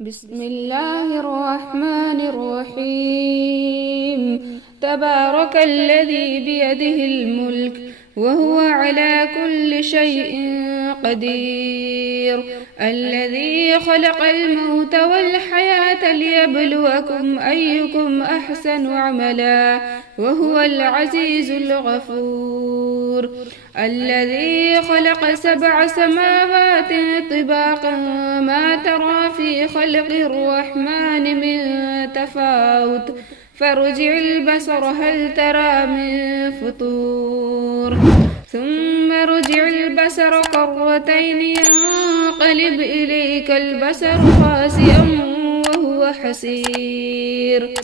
بسم الله الرحمن الرحيم. تبارك الذي بيده الملك وهو على كل شيء قدير، الذي خلق الموت والحياة ليبلوكم أيكم أحسن عملا وهو العزيز الغفور، الذي خلق 7 سماوات طباقا ما ترى في خلق الرحمن من تفاوت فارجع البصر هل ترى من فطور ثم ارجع البصر كرتين ينقلب إليك البصر خاسئا وهو حسير.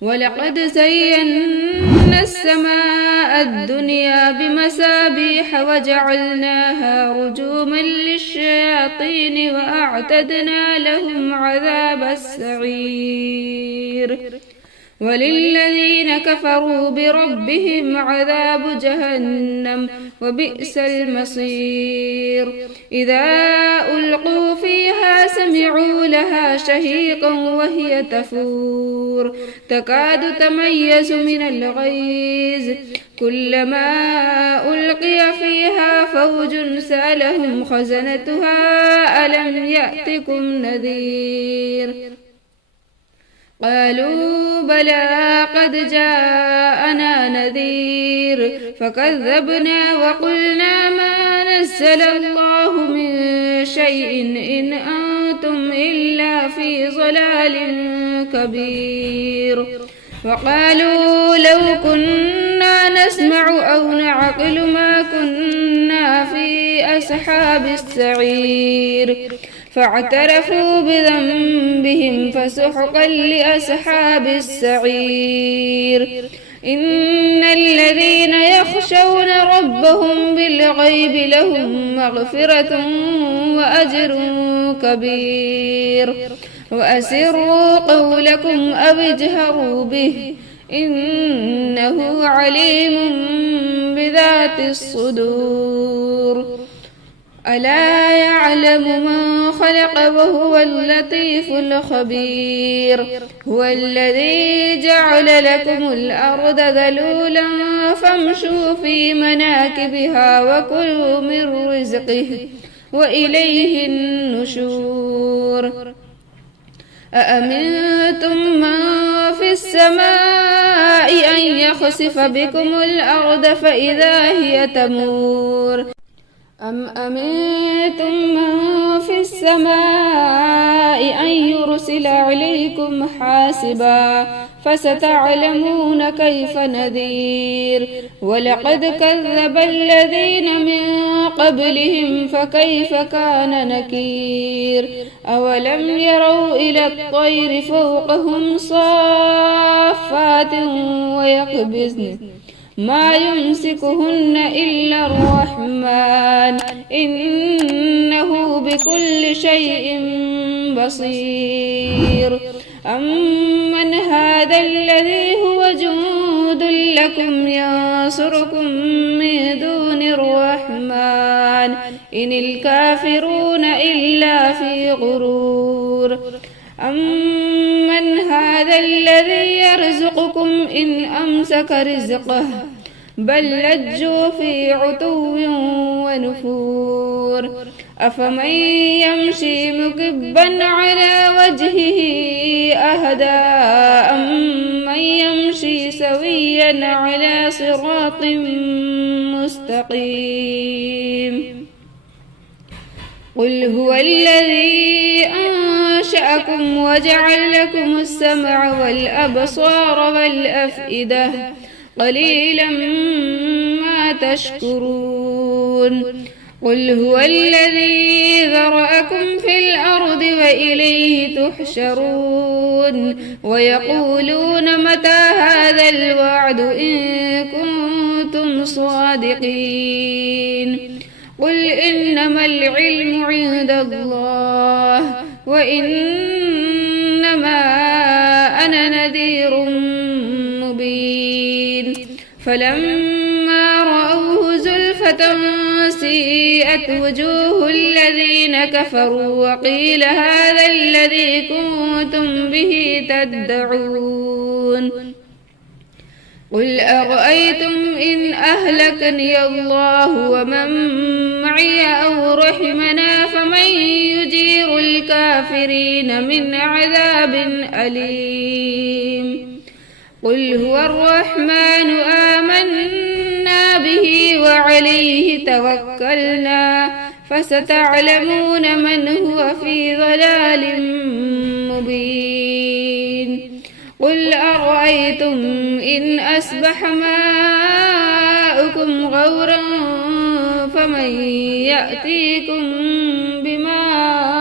ولقد زينا السماء الدنيا بمصابيح وجعلناها رجوما للشياطين وأعتدنا لهم عذاب السعير. وللذين كفروا بربهم عذاب جهنم وبئس المصير. إذا ألقوا فيها سمعوا لها شهيقا وهي تفور تكاد تميز من الغيظ كلما ألقي فيها فوج سألهم خزنتها ألم يأتكم نذير؟ قالوا بلى قد جاءنا نذير فكذبنا وقلنا ما نزل الله من شيء إن أنتم إلا في ضلال كبير. وقالوا لو كنا نسمع أو نعقل ما كنا في أصحاب السعير فاعترفوا بذنبهم فسحقا لأصحاب السعير. إن الذين يخشون ربهم بالغيب لهم مغفرة وأجر كبير. وأسروا قولكم أو اجهروا به إنه عليم بذات الصدور. ألا يعلم من خلق وهو اللطيف الخبير. هو الذي جعل لكم الأرض ذلولا فامشوا في مناكبها وكلوا من رزقه وإليه النشور. أأمنتم من في السماء أن يخسف بكم الأرض فإذا هي تمور أم أمنتم من في السماء أن يرسل عليكم حاسبا فستعلمون كيف نذير. ولقد كذب الذين من قبلهم فكيف كان نكير. أولم يروا إلى الطير فوقهم صافات ويقبضن ما يمسكهن إلا الرحمن إنه بكل شيء بصير. أمن هذا الذي هو جند لكم ينصركم من دون الرحمن إن الكافرون إلا في غرور. أمن هذا الذي يرزقكم إن أمسك رزقه بل لجوا في عتو ونفور. أفمن يمشي مكبا على وجهه أهدى أمن يمشي سويا على صراط مستقيم. قل هو الذي أنشأكم وجعل لكم السمع والأبصار والأفئدة قليلا ما تشكرون. قل هو الذي ذرأكم في الأرض وإليه تحشرون. ويقولون متى هذا الوعد إن كنتم صادقين. قل إنما العلم عند الله وإنما أنا نذير مبين. فلما رأوه زلفة سيئت وجوه الذين كفروا وقيل هذا الذي كنتم به تدعون قل أرأيتم إن أهلكني الله ومن معي أو رحمنا فمن يجير الكافرين من عذاب أليم قل هو الرحمن آمنا به وعليه توكلنا فستعلمون من هو في ضلال مبين قل أرأيتم إن أصبح ماؤكم غورا فمن يأتيكم بماء